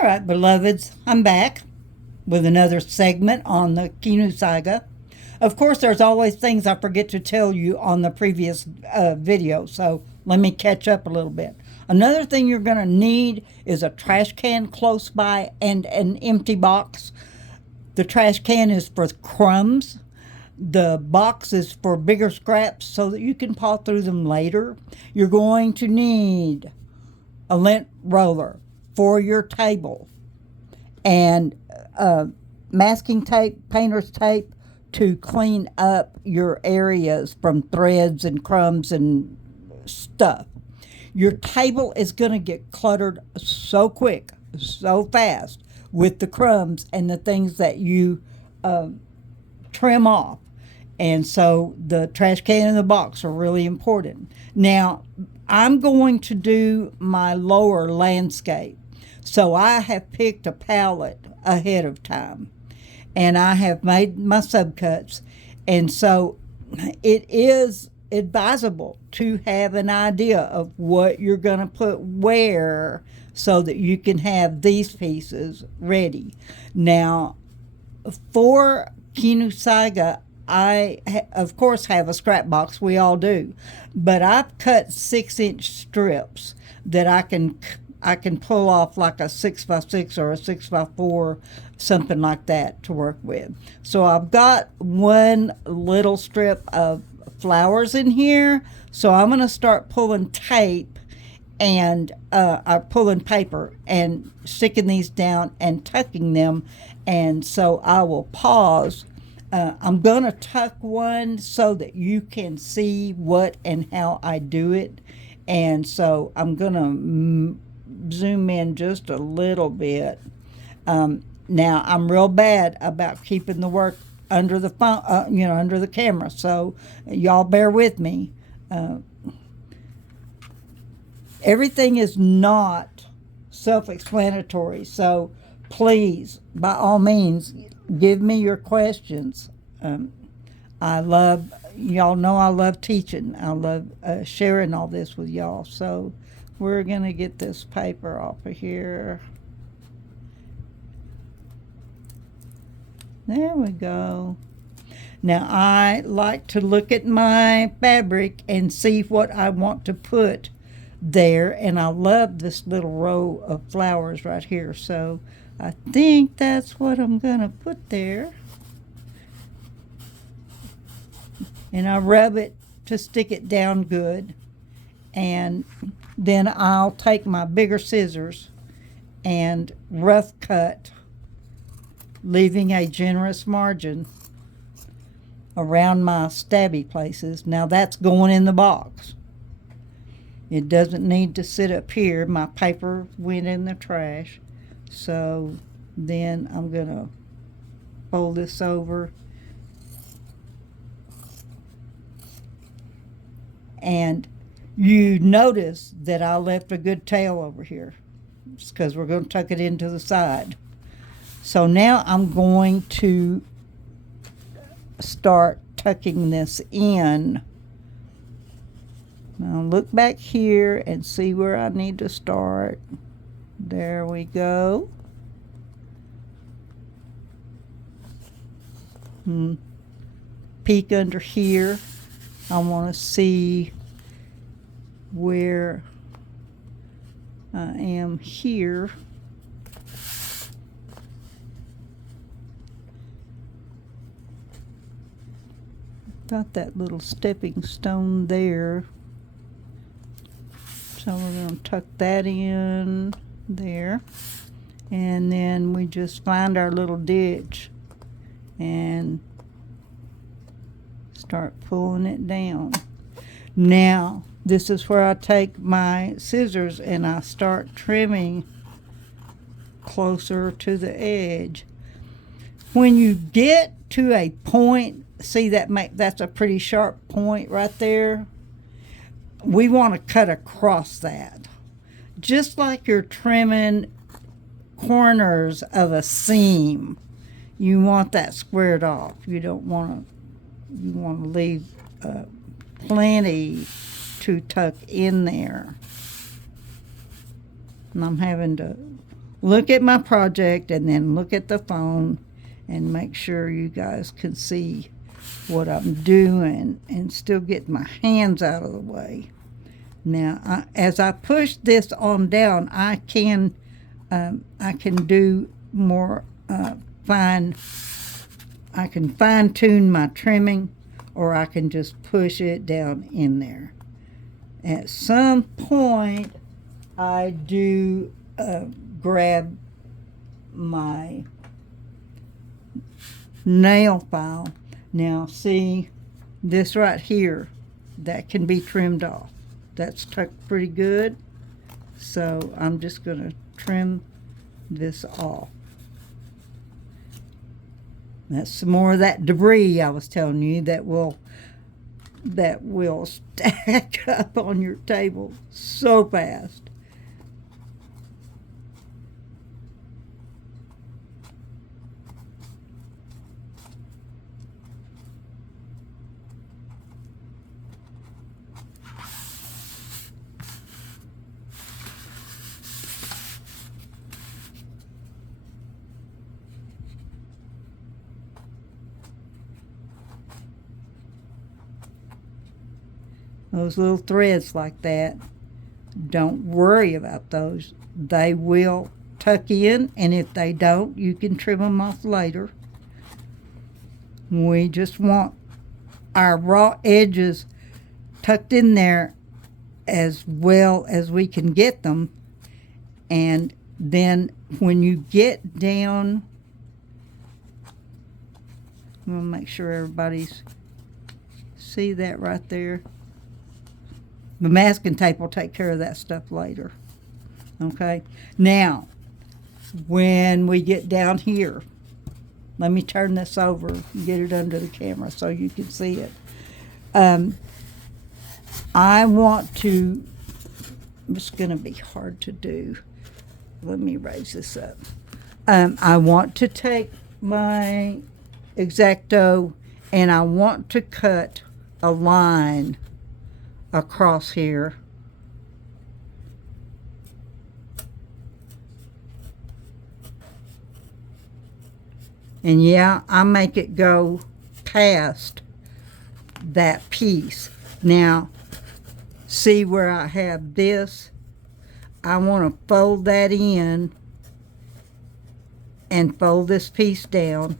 All right, beloveds, I'm back with another segment on the KINUSAIGA. Of course, there's always things I forget to tell you on the previous video, so let me catch up a little bit. Another thing you're going to need is a trash can close by and an empty box. The trash can is for crumbs. The box is for bigger scraps so that you can paw through them later. You're going to need a lint roller for your table and masking tape, painter's tape to clean up your areas from threads and crumbs and stuff. Your table is going to get cluttered so quick, so fast with the crumbs and the things that you trim off. And so the trash can and the box are really important. Now, I'm going to do my lower landscape. So I have picked a palette ahead of time. And I have made my subcuts. And so it is advisable to have an idea of what you're going to put where so that you can have these pieces ready. Now, for KINUSAIGA, I, of course, have a scrap box. We all do. But I've cut 6-inch strips that I can pull off like a 6x6 or a 6x4, something like that to work with. So I've got one little strip of flowers in here. So I'm going to start pulling tape and pulling paper and sticking these down and tucking them. And so I will pause. I'm going to tuck one so that you can see what and how I do it. And so I'm going to zoom in just a little bit. Now, I'm real bad about keeping the work under the phone, under the camera. So y'all bear with me. Everything is not self-explanatory. So please, by all means, give me your questions. Y'all know I love teaching. I love sharing all this with y'all. So we're going to get this paper off of here. There we go. Now I like to look at my fabric and see what I want to put there. And I love this little row of flowers right here. So I think that's what I'm going to put there. And I rub it to stick it down good. And then I'll take my bigger scissors and rough cut, leaving a generous margin around my stabby places. Now that's going in the box. It doesn't need to sit up here. My paper went in the trash. So then I'm going to fold this over. And you notice that I left a good tail over here. It's because we're going to tuck it into the side. So now I'm going to start tucking this in. Now look back here and see where I need to start. There we go. Peek under here. I want to see where I am here. Got that little stepping stone there. So we're going to tuck that in there. And then we just find our little ditch and start pulling it down. Now, this is where I take my scissors and I start trimming closer to the edge. When you get to a point, see that's a pretty sharp point right there. We want to cut across that. Just like you're trimming corners of a seam, you want that squared off. You want to leave plenty to tuck in there. And I'm having to look at my project and then look at the phone and make sure you guys can see what I'm doing and still get my hands out of the way. Now, as I push this on down, I can do more fine. I can fine tune my trimming, or I can just push it down in there. At some point, I do grab my nail file. Now, see this right here, that can be trimmed off. That's tucked pretty good. So I'm just going to trim this off. That's some more of that debris I was telling you that will stack up on your table so fast. Those little threads like that, don't worry about those. They will tuck in, and if they don't, you can trim them off later. We just want our raw edges tucked in there as well as we can get them. And then when you get down, I'm going to make sure everybody's see that right there. The masking tape will take care of that stuff later. Okay? Now, when we get down here, let me turn this over and get it under the camera so you can see it. I want to, it's going to be hard to do. Let me raise this up. I want to take my X-Acto and I want to cut a line across here. And yeah, I make it go past that piece. Now, see where I have this? I want to fold that in and fold this piece down.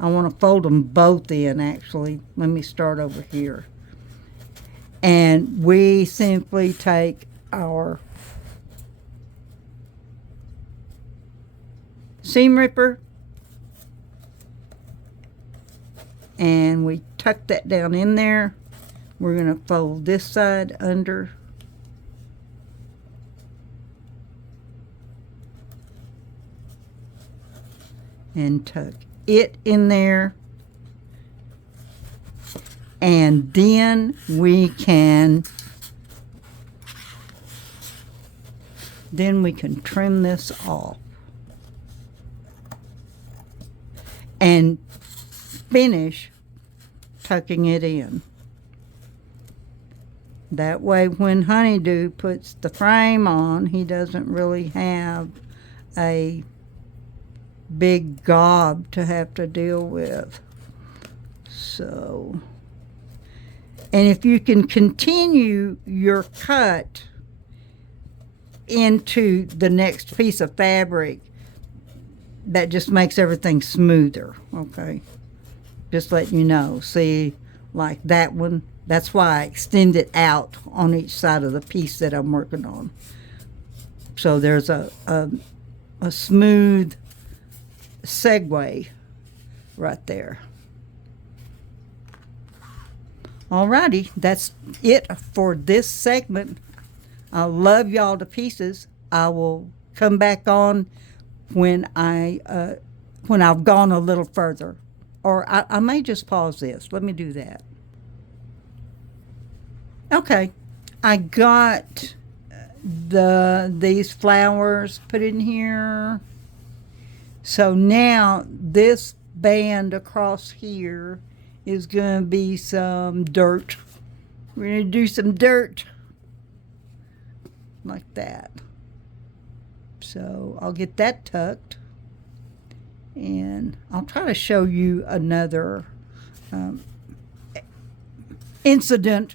I want to fold them both in, actually. Let me start over here. And we simply take our seam ripper and we tuck that down in there. We're going to fold this side under. And tuck it in there. And then we can trim this off and finish tucking it in. That way when Honeydew puts the frame on, he doesn't really have a big gob to have to deal with. So, and if you can continue your cut into the next piece of fabric, that just makes everything smoother, okay? Just letting you know. See, like that one, that's why I extend it out on each side of the piece that I'm working on. So there's a smooth segue right there. Alrighty, that's it for this segment. I love y'all to pieces. I will come back on when I've gone a little further, or I may just pause this. Let me do that. Okay, I got these flowers put in here. So now this band across here is going to be some dirt. We're going to do some dirt like that. So I'll get that tucked, and I'll try to show you another incident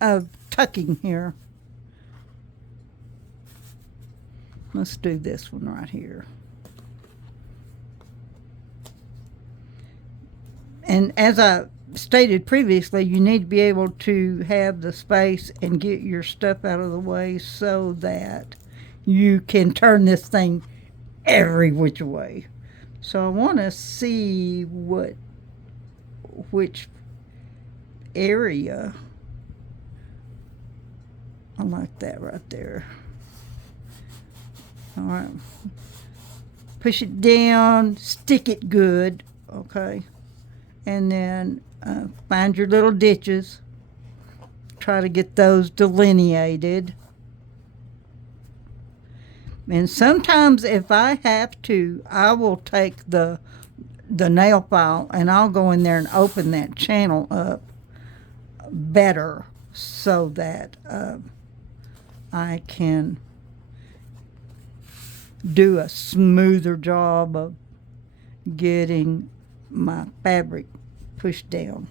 of tucking here. Let's do this one right here. And as I stated previously, you need to be able to have the space and get your stuff out of the way so that you can turn this thing every which way. So I want to see which area. I like that right there. All right. Push it down, stick it good, okay? And then find your little ditches. Try to get those delineated. And sometimes if I have to, I will take the nail file and I'll go in there and open that channel up better so that I can do a smoother job of getting my fabric pushed down.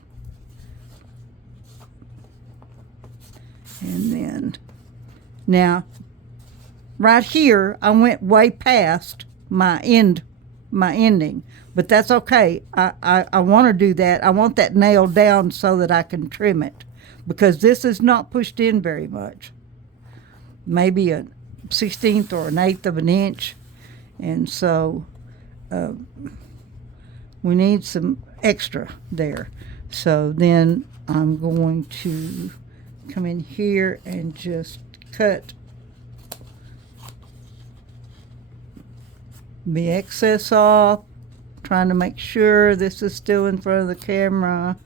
And then now right here I went way past my ending, but that's okay. I want to do that. I want that nail down so that I can trim it, because this is not pushed in very much, maybe a 1/16 or an 1/8 of an inch, and so we need some extra there. So then I'm going to come in here and just cut the excess off, trying to make sure this is still in front of the camera.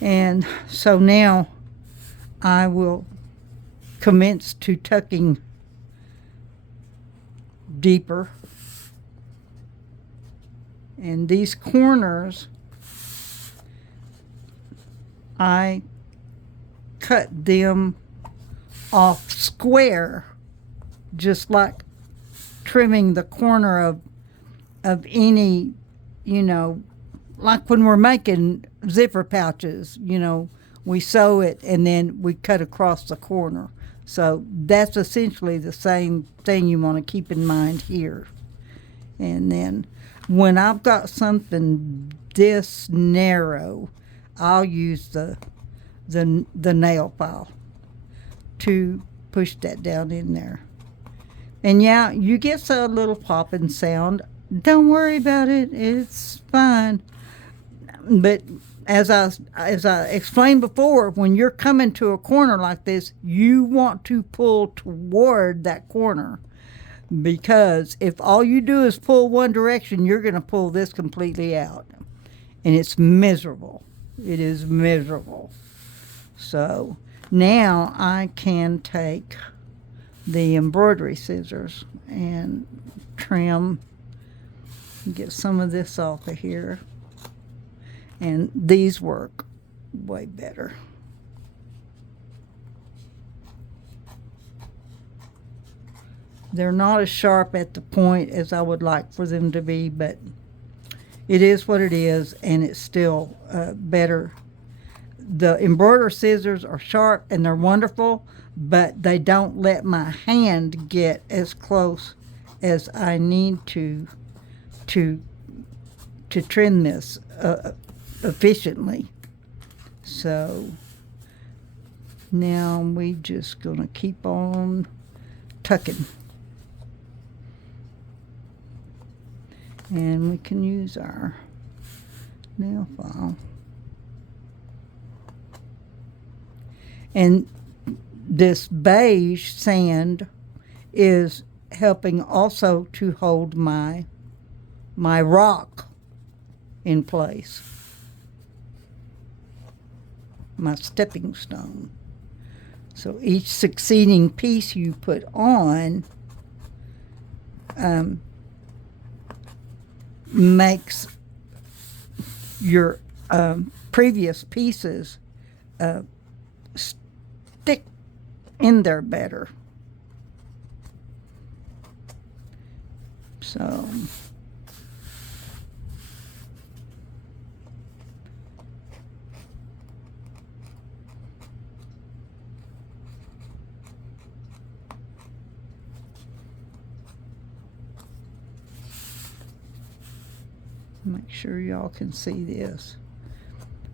And so now I will commence to tucking deeper. And these corners, I cut them off square, just like trimming the corner of any, like when we're making zipper pouches, we sew it and then we cut across the corner. So that's essentially the same thing you want to keep in mind here. And then when I've got something this narrow, I'll use the nail file to push that down in there. And yeah, you get a little popping sound. Don't worry about it. It's fine. But as I explained before, when you're coming to a corner like this, you want to pull toward that corner, because if all you do is pull one direction, you're going to pull this completely out, and it's miserable. It is miserable. So now I can take the embroidery scissors and trim, get some of this off of here. And these work way better. They're not as sharp at the point as I would like for them to be, but it is what it is, and it's still better. The embroidery scissors are sharp and they're wonderful, but they don't let my hand get as close as I need to trim this efficiently. So now we just gonna keep on tucking, and we can use our nail file. And this beige sand is helping also to hold my rock in place, my stepping stone. So each succeeding piece you put on makes your previous pieces stick in there better. So make sure y'all can see this.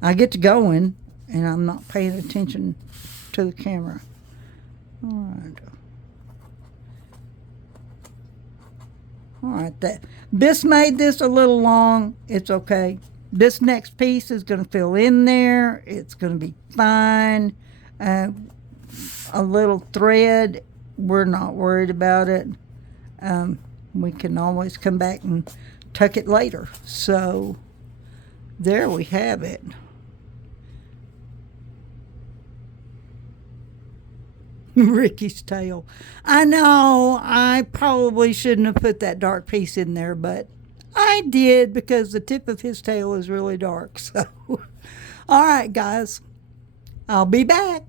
I get to going and I'm not paying attention to the camera. All right. All right, this made this a little long. It's okay. This next piece is going to fill in there. It's going to be fine. A little thread, we're not worried about it. We can always come back and tuck it later. So there we have it. Ricky's tail. I know I probably shouldn't have put that dark piece in there, but I did because the tip of his tail is really dark. So, all right, guys, I'll be back.